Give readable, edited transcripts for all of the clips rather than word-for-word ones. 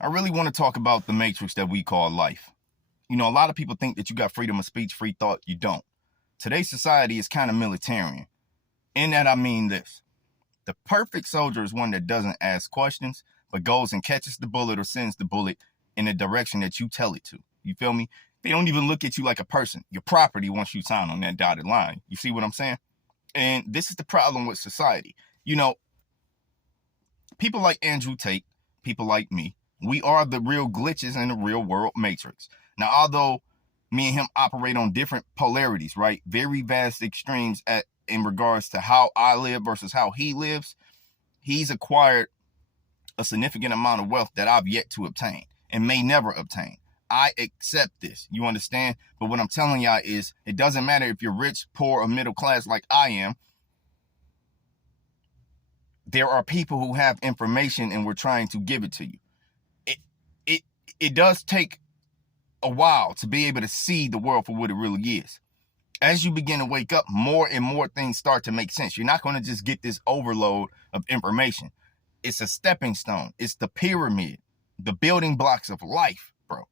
I really want to talk about the matrix that we call life. You know, a lot of people think that you got freedom of speech, free thought. You don't. Today's society is kind of militarian. In that, I mean this. The perfect soldier is one that doesn't ask questions, but goes and catches the bullet or sends the bullet in the direction that you tell it to. You feel me? They don't even look at you like a person. Your property once you sign on that dotted line. You see what I'm saying? And this is the problem with society. You know, people like Andrew Tate, people like me, we are the real glitches in the real world matrix. Now, although me and him operate on different polarities, right? Very vast extremes in regards to how I live versus how he lives. He's acquired a significant amount of wealth that I've yet to obtain and may never obtain. I accept this, you understand? But what I'm telling y'all is it doesn't matter if you're rich, poor, or middle class like I am. There are people who have information and we're trying to give it to you. It does take a while to be able to see the world for what it really is. As you begin to wake up, more and more things start to make sense. You're not going to just get this overload of information. It's a stepping stone. It's the pyramid, the building blocks of life, bro.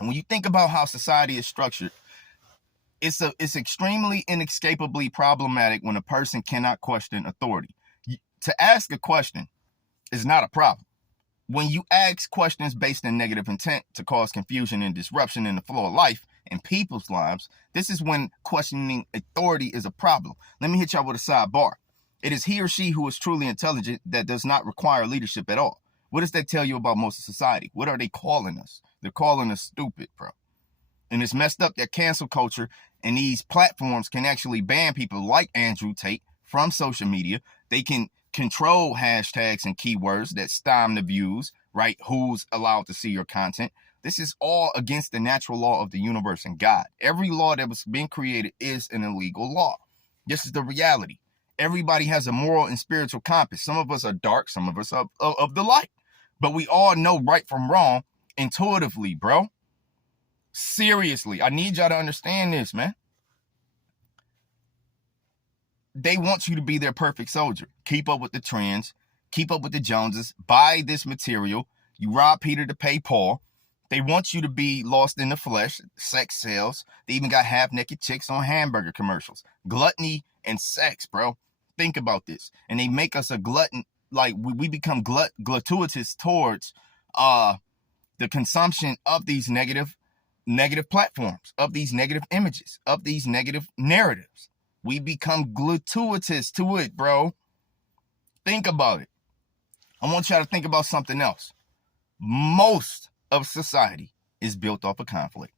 And when you think about how society is structured, it's extremely inescapably problematic when a person cannot question authority. To ask a question is not a problem. When you ask questions based in negative intent to cause confusion and disruption in the flow of life and people's lives, this is when questioning authority is a problem. Let me hit y'all with a sidebar. It is he or she who is truly intelligent that does not require leadership at all. What does that tell you about most of society? What are they calling us? They're calling us stupid, bro. And it's messed up that cancel culture and these platforms can actually ban people like Andrew Tate from social media. They can control hashtags and keywords that stymie the views, right? Who's allowed to see your content. This is all against the natural law of the universe and God. Every law that was being created is an illegal law. This is the reality. Everybody has a moral and spiritual compass. Some of us are dark, some of us are of the light. But we all know right from wrong intuitively, bro. Seriously, I need y'all to understand this, man. They want you to be their perfect soldier. Keep up with the trends. Keep up with the Joneses. Buy this material. You rob Peter to pay Paul. They want you to be lost in the flesh. Sex sells. They even got half-naked chicks on hamburger commercials. Gluttony and sex, bro. Think about this. And they make us a glutton. Like, we become gratuitous towards the consumption of these negative platforms, of these negative images, of these negative narratives. We become gratuitous to it, bro. Think about it. I want y'all to think about something else. Most of society is built off of conflict.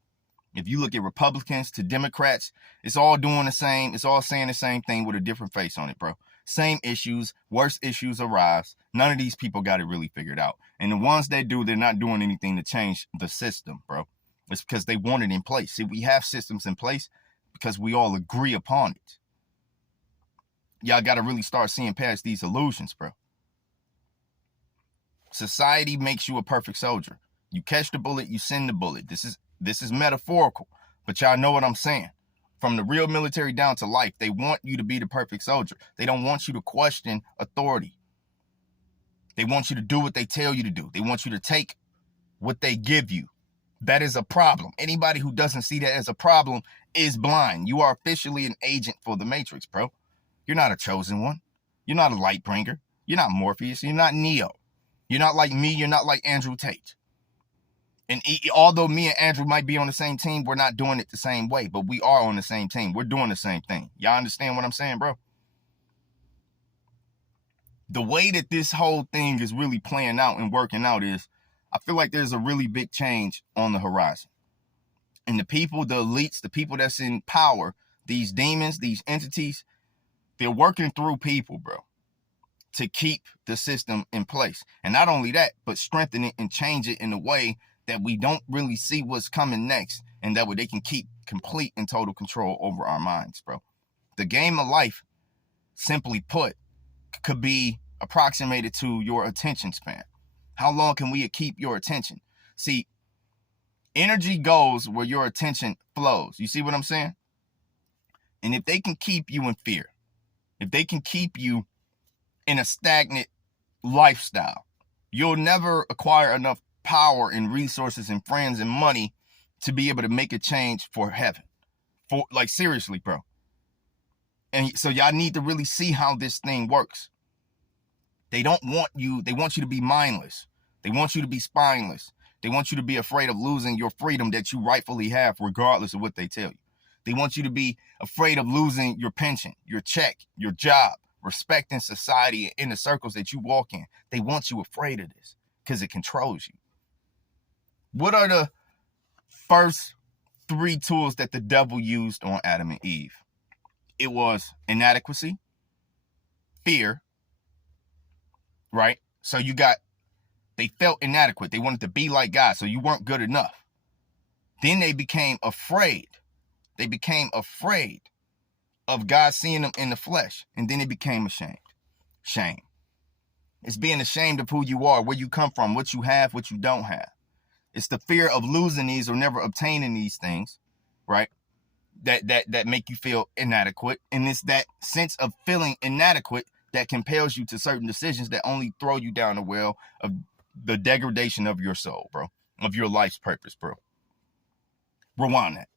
If you look at Republicans to Democrats, it's all doing the same. It's all saying the same thing with a different face on it, bro. Same issues, worse issues arise. None of these people got it really figured out. And the ones that do, they're not doing anything to change the system, bro. It's because they want it in place. See, we have systems in place because we all agree upon it. Y'all got to really start seeing past these illusions, bro. Society makes you a perfect soldier. You catch the bullet, you send the bullet. This is metaphorical, but y'all know what I'm saying. From the real military down to life, they want you to be the perfect soldier. They don't want you to question authority. They want you to do what they tell you to do. They want you to take what they give you. That is a problem. Anybody who doesn't see that as a problem is blind. You are officially an agent for the Matrix, bro. You're not a chosen one. You're not a light bringer. You're not Morpheus. You're not Neo. You're not like me. You're not like Andrew Tate. And although me and Andrew might be on the same team, we're not doing it the same way. But we are on the same team. We're doing the same thing. Y'all understand what I'm saying, bro? The way that this whole thing is really playing out and working out is, I feel like there's a really big change on the horizon. And the people, the elites, the people that's in power, these demons, these entities, they're working through people, bro, to keep the system in place. And not only that, but strengthen it and change it in a way that we don't really see what's coming next, and that way they can keep complete and total control over our minds, bro. The game of life, simply put, could be approximated to your attention span. How long can we keep your attention? See, energy goes where your attention flows. You see what I'm saying? And if they can keep you in fear, if they can keep you in a stagnant lifestyle, You'll never acquire enough power and resources and friends and money to be able to make a change for heaven. For like, seriously, bro. And so y'all need to really see how this thing works. They don't want you, they want you to be mindless. They want you to be spineless. They want you to be afraid of losing your freedom that you rightfully have, regardless of what they tell you. They want you to be afraid of losing your pension, your check, your job, respect in society, in the circles that you walk in. They want you afraid of this because it controls you. What are the first 3 tools that the devil used on Adam and Eve? It was inadequacy, fear, right? So they felt inadequate. They wanted to be like God, so you weren't good enough. Then they became afraid. They became afraid of God seeing them in the flesh, and then they became ashamed. Shame. It's being ashamed of who you are, where you come from, what you have, what you don't have. It's the fear of losing these or never obtaining these things, right? That make you feel inadequate. And it's that sense of feeling inadequate that compels you to certain decisions that only throw you down the well of the degradation of your soul, bro, of your life's purpose, bro. Rewind that.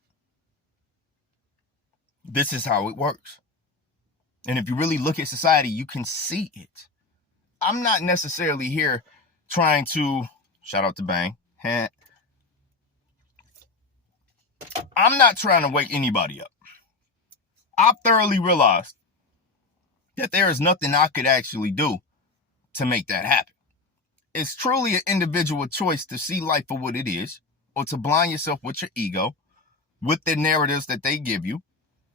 This is how it works. And if you really look at society, you can see it. I'm not necessarily here trying to, shout out to Bang, I'm not trying to wake anybody up. I've thoroughly realized that there is nothing I could actually do to make that happen. It's truly an individual choice to see life for what it is, or to blind yourself with your ego, with the narratives that they give you,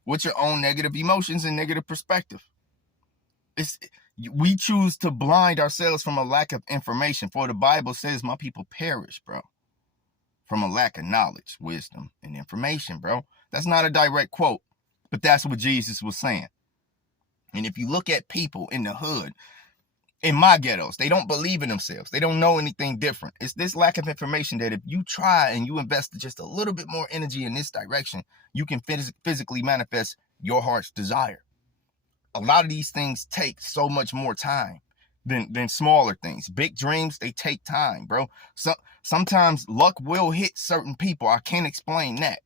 with your own negative emotions and negative perspective. We choose to blind ourselves from a lack of information. For the Bible says, my people perish, bro, from a lack of knowledge, wisdom, and information, bro. That's not a direct quote, but that's what Jesus was saying. And if you look at people in the hood, in my ghettos, they don't believe in themselves. They don't know anything different. It's this lack of information that if you try and you invest just a little bit more energy in this direction, you can physically manifest your heart's desire. A lot of these things take so much more time than smaller things. Big dreams, they take time, bro. So sometimes luck will hit certain people. I can't explain that.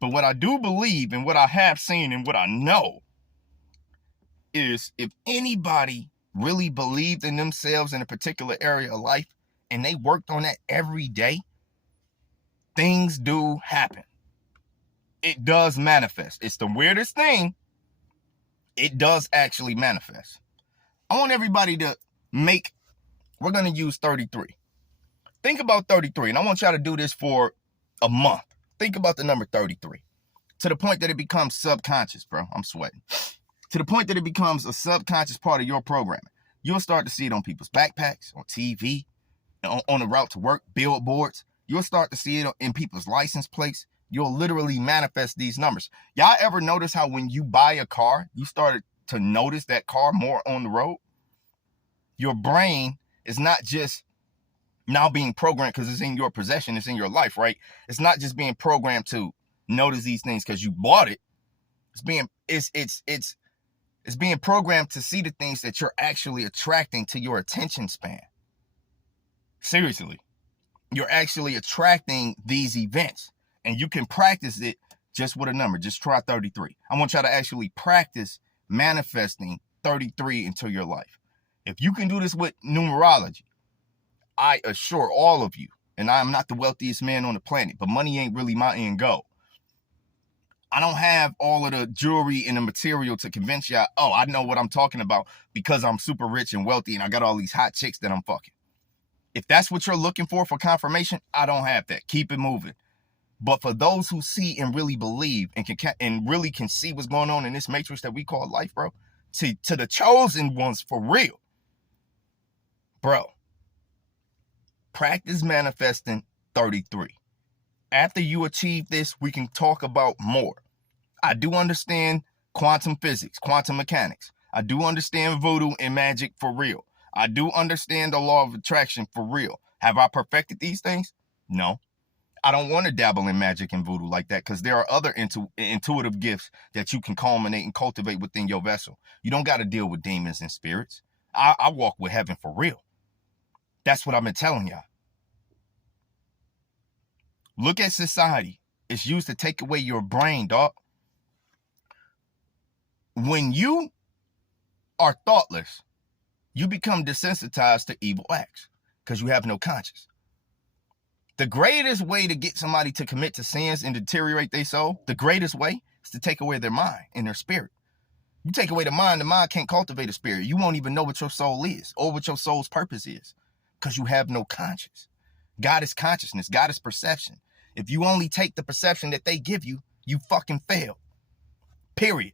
But what I do believe and what I have seen and what I know is if anybody really believed in themselves in a particular area of life and they worked on that every day, things do happen. It does manifest. It's the weirdest thing. It does actually manifest. I want everybody to we're going to use 33. Think about 33, and I want y'all to do this for a month. Think about the number 33 to the point that it becomes subconscious, bro. I'm sweating. To the point that it becomes a subconscious part of your programming. You'll start to see it on people's backpacks, on TV, on the route to work, billboards. You'll start to see it in people's license plates. You'll literally manifest these numbers. Y'all ever notice how when you buy a car, you started to notice that car more on the road? Your brain is not just now being programmed because it's in your possession, it's in your life, right? It's not just being programmed to notice these things because you bought it. It's being programmed to see the things that you're actually attracting to your attention span. Seriously, you're actually attracting these events, and you can practice it just with a number. Just try 33. I want y'all to actually practice manifesting 33 into your life. If you can do this with numerology, I assure all of you, and I'm not the wealthiest man on the planet, but money ain't really my end goal. I don't have all of the jewelry and the material to convince y'all, oh, I know what I'm talking about because I'm super rich and wealthy and I got all these hot chicks that I'm fucking. If that's what you're looking for confirmation, I don't have that. Keep it moving. But for those who see and really believe and really can see what's going on in this matrix that we call life, bro, to the chosen ones for real, bro, practice manifesting 33. After you achieve this, we can talk about more. I do understand quantum physics, quantum mechanics. I do understand voodoo and magic for real. I do understand the law of attraction for real. Have I perfected these things? No. I don't want to dabble in magic and voodoo like that because there are other intuitive gifts that you can culminate and cultivate within your vessel. You don't got to deal with demons and spirits. I walk with heaven for real. That's what I've been telling y'all. Look at society. It's used to take away your brain, dog. When you are thoughtless, you become desensitized to evil acts because you have no conscience. The greatest way to get somebody to commit to sins and deteriorate their soul, the greatest way is to take away their mind and their spirit. You take away the mind can't cultivate a spirit. You won't even know what your soul is or what your soul's purpose is because you have no conscience. God is consciousness. God is perception. If you only take the perception that they give you, you fucking fail. Period.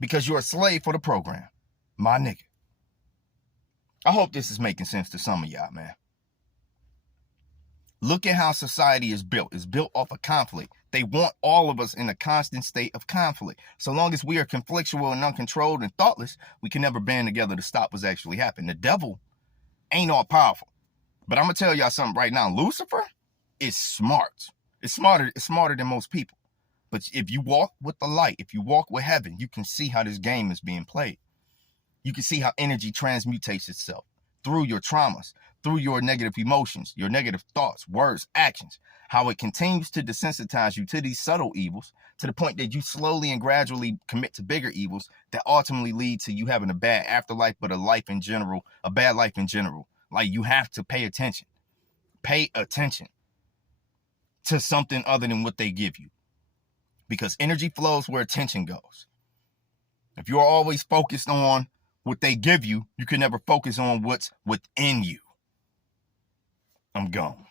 Because you're a slave for the program. My nigga. I hope this is making sense to some of y'all, man. Look at how society is built. It's built off of conflict. They want all of us in a constant state of conflict. So long as we are conflictual and uncontrolled and thoughtless, we can never band together to stop what's actually happening. The devil ain't all powerful. But I'm going to tell y'all something right now. Lucifer is smart. It's smarter than most people. But if you walk with the light, if you walk with heaven, you can see how this game is being played. You can see how energy transmutates itself through your traumas, through your negative emotions, your negative thoughts, words, actions, how it continues to desensitize you to these subtle evils to the point that you slowly and gradually commit to bigger evils that ultimately lead to you having a bad afterlife, but a life in general, a bad life in general. Like, you have to pay attention. Pay attention to something other than what they give you. Because energy flows where attention goes. If you're always focused on what they give you, you can never focus on what's within you. I'm gone.